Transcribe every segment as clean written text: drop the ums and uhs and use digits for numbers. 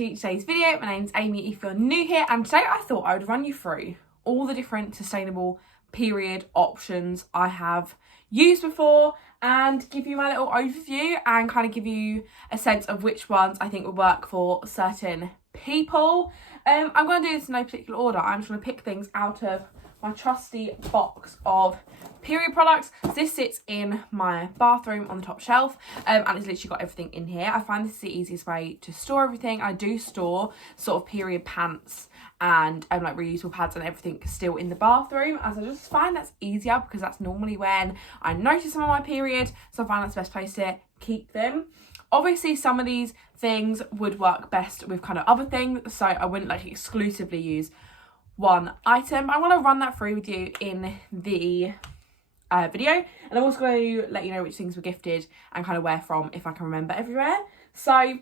to today's video. My name's Amy if you're new here, and today I thought I would run you through all the different sustainable period options I have used before and give you my little overview and kind of give you a sense of which ones I think would work for certain people. I'm going to do this in no particular order. I'm just going to pick things out of my trusty box of period products. So this sits in my bathroom on the top shelf, and it's literally got everything in here. I find this is the easiest way to store everything. I do store sort of period pants and like reusable pads and everything still in the bathroom, as I just find that's easier because that's normally when I notice I'm on my period, so I find that's the best place to keep them. Obviously some of these things would work best with kind of other things, so I wouldn't like exclusively use one item. I want to run that through with you in the video, and I'm also going to let you know which things were gifted and kind of where from if I can remember everywhere. So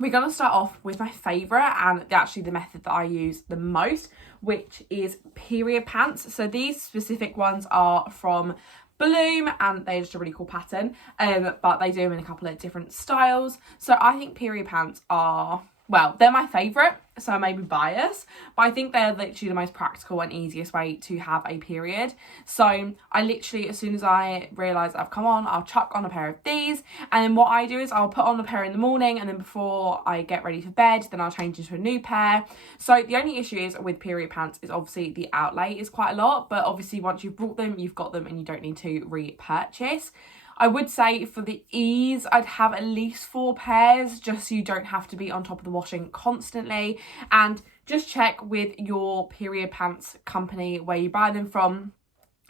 we're going to start off with my favourite and actually the method that I use the most, which is period pants. So these specific ones are from Bloom and they're just a really cool pattern, but they do them in a couple of different styles. So I think period pants are, well, they're my favourite, so I may be biased, but I think they're literally the most practical and easiest way to have a period. So I literally, as soon as I realise I've come on, I'll chuck on a pair of these, and then what I do is I'll put on a pair in the morning, and then before I get ready for bed, then I'll change into a new pair. So the only issue is with period pants is obviously the outlay is quite a lot, but obviously once you've bought them, you've got them and you don't need to repurchase. I would say for the ease, I'd have at least 4 pairs, just so you don't have to be on top of the washing constantly. And just check with your period pants company where you buy them from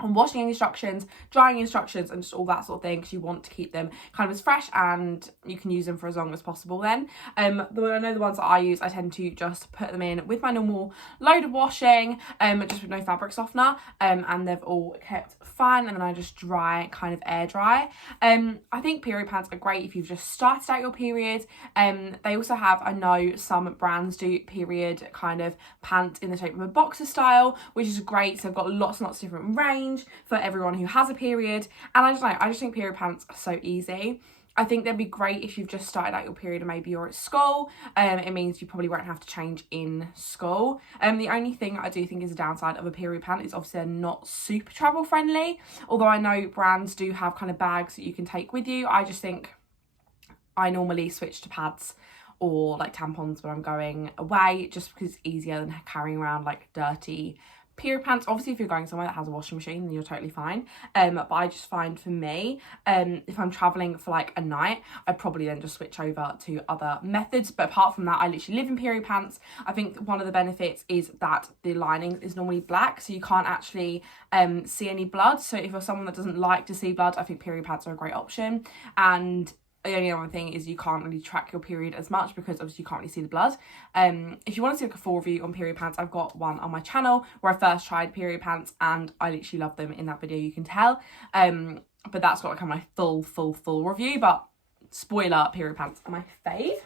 on washing instructions, drying instructions, and just all that sort of thing, because you want to keep them kind of as fresh and you can use them for as long as possible then. I know the ones that I use, I tend to just put them in with my normal load of washing, just with no fabric softener, and they've all kept fine, and then I just dry, kind of air dry. I think period pants are great if you've just started out your period. They also have, I know some brands do period kind of pants in the shape of a boxer style, which is great. So I've got lots and lots of different range for everyone who has a period, and I just think period pants are so easy. I think they'd be great if you've just started out your period and maybe you're at school. It means you probably won't have to change in school. The only thing I do think is a downside of a period pant is obviously they're not super travel friendly, although I know brands do have kind of bags that you can take with you. I just think I normally switch to pads or like tampons when I'm going away, just because it's easier than carrying around like dirty period pants. Obviously if you're going somewhere that has a washing machine, then you're totally fine, but I just find for me, if I'm traveling for like a night, I'd probably then just switch over to other methods. But apart from that, I literally live in period pants. I think one of the benefits is that the lining is normally black, so you can't actually see any blood. So if you're someone that doesn't like to see blood, I think period pants are a great option. And the only other thing is you can't really track your period as much because obviously you can't really see the blood. If you want to see like a full review on period pants, I've got one on my channel where I first tried period pants and I literally love them. In that video you can tell, but that's got like my full review. But spoiler, period pants are my fave.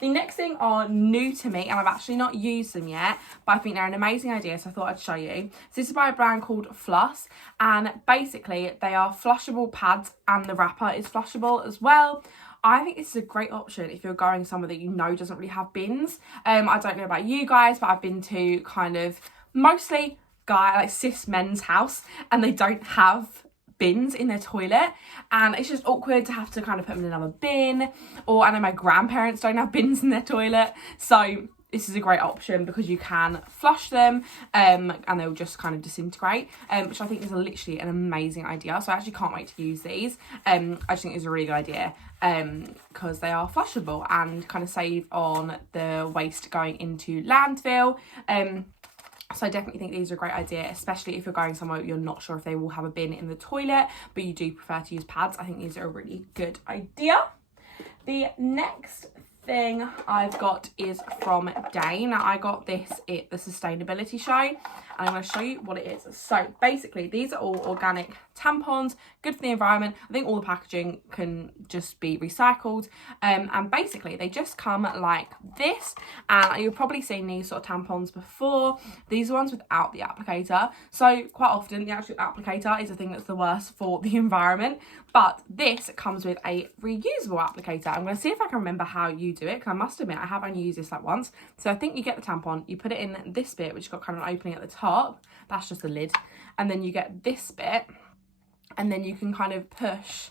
The next thing are new to me, and I've actually not used them yet, but I think they're an amazing idea, so I thought I'd show you. So this is by a brand called Fluss, and basically they are flushable pads and the wrapper is flushable as well. I think this is a great option if you're going somewhere that you know doesn't really have bins. I don't know about you guys, but I've been to kind of mostly cis men's house and they don't have bins in their toilet, and it's just awkward to have to kind of put them in another bin. Or I know my grandparents don't have bins in their toilet, so this is a great option because you can flush them and they'll just kind of disintegrate, which I think is literally an amazing idea. So I actually can't wait to use these. I just think it's a really good idea because they are flushable and kind of save on the waste going into landfill. So I definitely think these are a great idea, especially if you're going somewhere you're not sure if they will have a bin in the toilet, but you do prefer to use pads. I think these are a really good idea. The next thing I've got is from Dane. Now I got this at the sustainability show, and I'm going to show you what it is. So basically these are all organic tampons, good for the environment. I think all the packaging can just be recycled, and basically they just come like this, and you've probably seen these sort of tampons before. These are ones without the applicator, so quite often the actual applicator is the thing that's the worst for the environment, but this comes with a reusable applicator. I'm going to see if I can remember how you do it, because I must admit I have only used this like once. So I think you get the tampon, you put it in this bit which has got kind of an opening at the top, that's just the lid, and then you get this bit, and then you can kind of push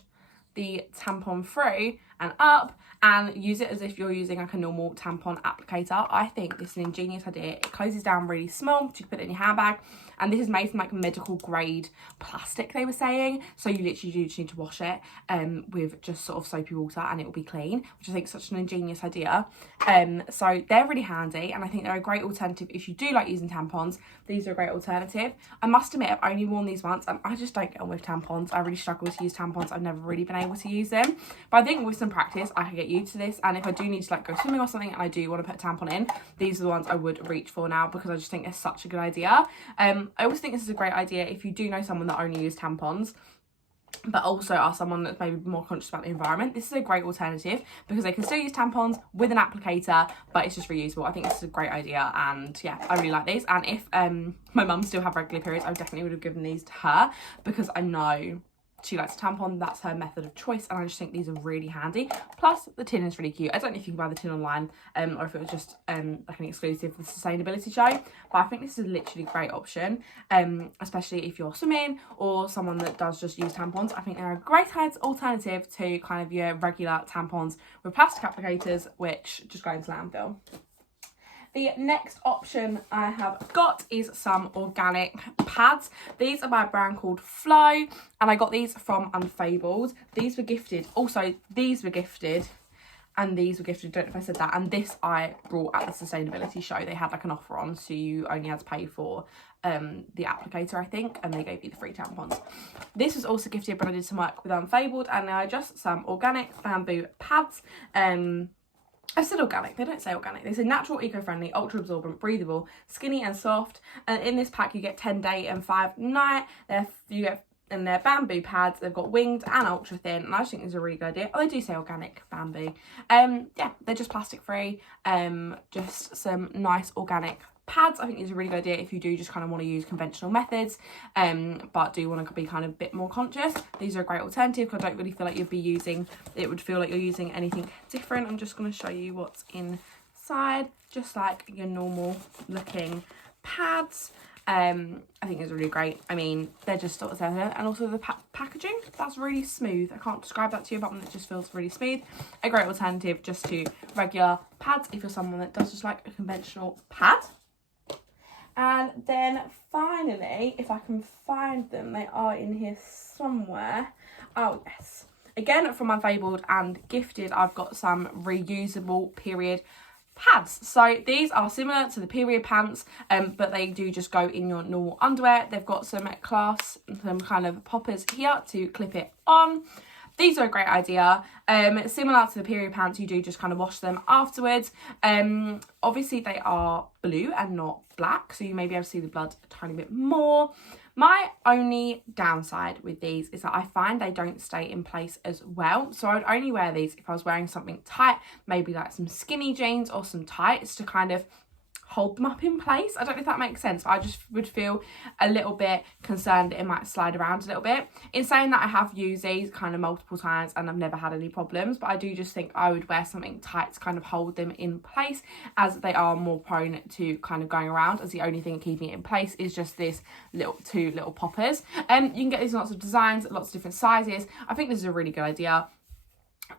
the tampon through and up and use it as if you're using like a normal tampon applicator. I think this is an ingenious idea. It closes down really small, so you can put it in your handbag, and this is made from like medical grade plastic, they were saying, so you literally do just need to wash it with just sort of soapy water and it will be clean, which I think is such an ingenious idea. So they're really handy, and I think they're a great alternative if you do like using tampons. These are a great alternative. I must admit I've only worn these once and I just don't get on with tampons. I really struggle to use tampons. I've never really been able to use them, but I think with some practice I can get used to this, and if I do need to like go swimming or something and I do want to put a tampon in, these are the ones I would reach for now, because I just think it's such a good idea. I always think this is a great idea if you do know someone that only uses tampons but also are someone that's maybe more conscious about the environment. This is a great alternative because they can still use tampons with an applicator, but it's just reusable. I think this is a great idea, and yeah, I really like these. And if my mum still had regular periods, I definitely would have given these to her, because I know she likes a tampon, that's her method of choice, and I just think these are really handy. Plus the tin is really cute. I don't know if you can buy the tin online or if it was just like an exclusive for the sustainability show, but I think this is literally a great option, especially if you're swimming or someone that does just use tampons. I think they're a great alternative to kind of your regular tampons with plastic applicators which just go into landfill. The next option I have got is some organic pads. These are by a brand called Flow, and I got these from Unfabled. These were gifted. Also, these were gifted, and these were gifted. Don't know if I said that. And this I brought at the sustainability show. They had like an offer on, so you only had to pay for the applicator, I think, and they gave you the free tampons. This was also gifted, but I did some work with Unfabled, and they are just some organic bamboo pads. I said organic, they don't say organic. They say natural, eco-friendly, ultra-absorbent, breathable, skinny and soft. And in this pack you get 10 day and 5 night. And they're bamboo pads. They've got winged and ultra thin, and I just think it's a really good idea. Oh, they do say organic bamboo. Yeah, they're just plastic free. Just some nice organic pads. I think it's a really good idea if you do just kind of want to use conventional methods, but do want to be kind of a bit more conscious. These are a great alternative because I don't really feel like it would feel like you're using anything different. I'm just going to show you what's inside, just like your normal looking pads. I think it's really great. I mean, they're just sort of there, and also the packaging, that's really smooth. I can't describe that to you, but it just feels really smooth. A great alternative just to regular pads if you're someone that does just like a conventional pad. And then finally, if I can find them, they are in here somewhere. Oh yes, again from Unfabled and gifted, I've got some reusable period pads. So these are similar to the period pants, but they do just go in your normal underwear. They've got some kind of poppers here to clip it on. These are a great idea. Similar to the period pants, you do just kind of wash them afterwards. Obviously they are blue and not black, so you may be able to see the blood a tiny bit more. My only downside with these is that I find they don't stay in place as well. So I would only wear these if I was wearing something tight, maybe like some skinny jeans or some tights to kind of hold them up in place. I don't know if that makes sense, but I just would feel a little bit concerned it might slide around a little bit. In saying that, I have used these kind of multiple times and I've never had any problems, but I do just think I would wear something tight to kind of hold them in place, as they are more prone to kind of going around, as the only thing keeping it in place is just this two little poppers. You can get these in lots of designs, lots of different sizes. I think this is a really good idea.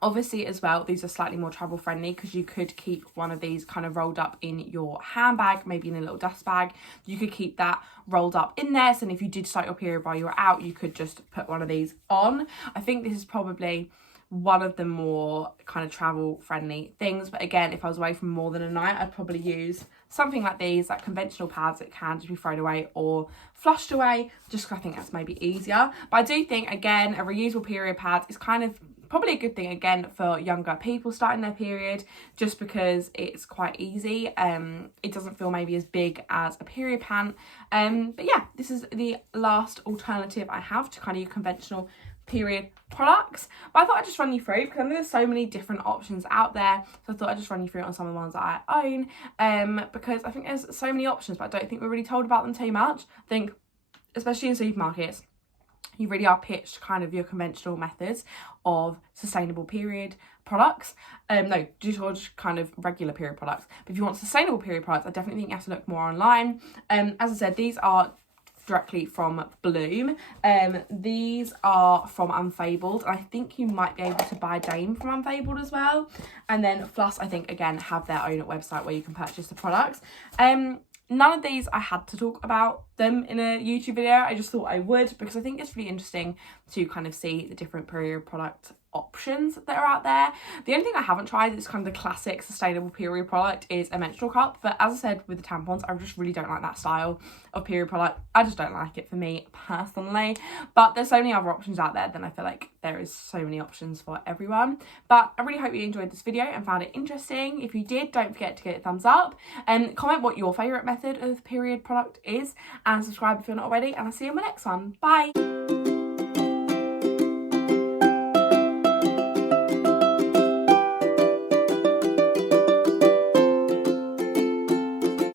Obviously as well, these are slightly more travel friendly because you could keep one of these kind of rolled up in your handbag, maybe in a little dust bag. You could keep that rolled up in there, so if you did start your period while you were out, you could just put one of these on. I think this is probably one of the more kind of travel friendly things, but again, if I was away from more than a night, I'd probably use something like these, like conventional pads that can just be thrown away or flushed away, just because I think that's maybe easier. But I do think, again, a reusable period pad is kind of probably a good thing again for younger people starting their period, just because it's quite easy. It doesn't feel maybe as big as a period pant. But yeah, this is the last alternative I have to kind of your conventional period products. But I thought I'd just run you through, because I know there's so many different options out there, so I thought I'd just run you through it on some of the ones that I own, because I think there's so many options, but I don't think we're really told about them too much. I think, especially in supermarkets, you really are pitched kind of your conventional methods of sustainable period products. No, just kind of regular period products. But if you want sustainable period products, I definitely think you have to look more online. As I said, these are directly from Bloom. These are from Unfabled, and I think you might be able to buy Dame from Unfabled as well. And then Fluss, I think, again, have their own website where you can purchase the products. None of these I had to talk about them in a YouTube video. I just thought I would, because I think it's really interesting to kind of see the different period product options that are out there. The only thing I haven't tried that's kind of the classic sustainable period product is a menstrual cup, but as I said with the tampons, I just really don't like that style of period product. I just don't like it for me personally, but there's so many other options out there, then I feel like there is so many options for everyone. But I really hope you enjoyed this video and found it interesting. If you did, don't forget to give it a thumbs up and comment what your favourite method of period product is, and subscribe if you're not already, and I'll see you in my next one. Bye!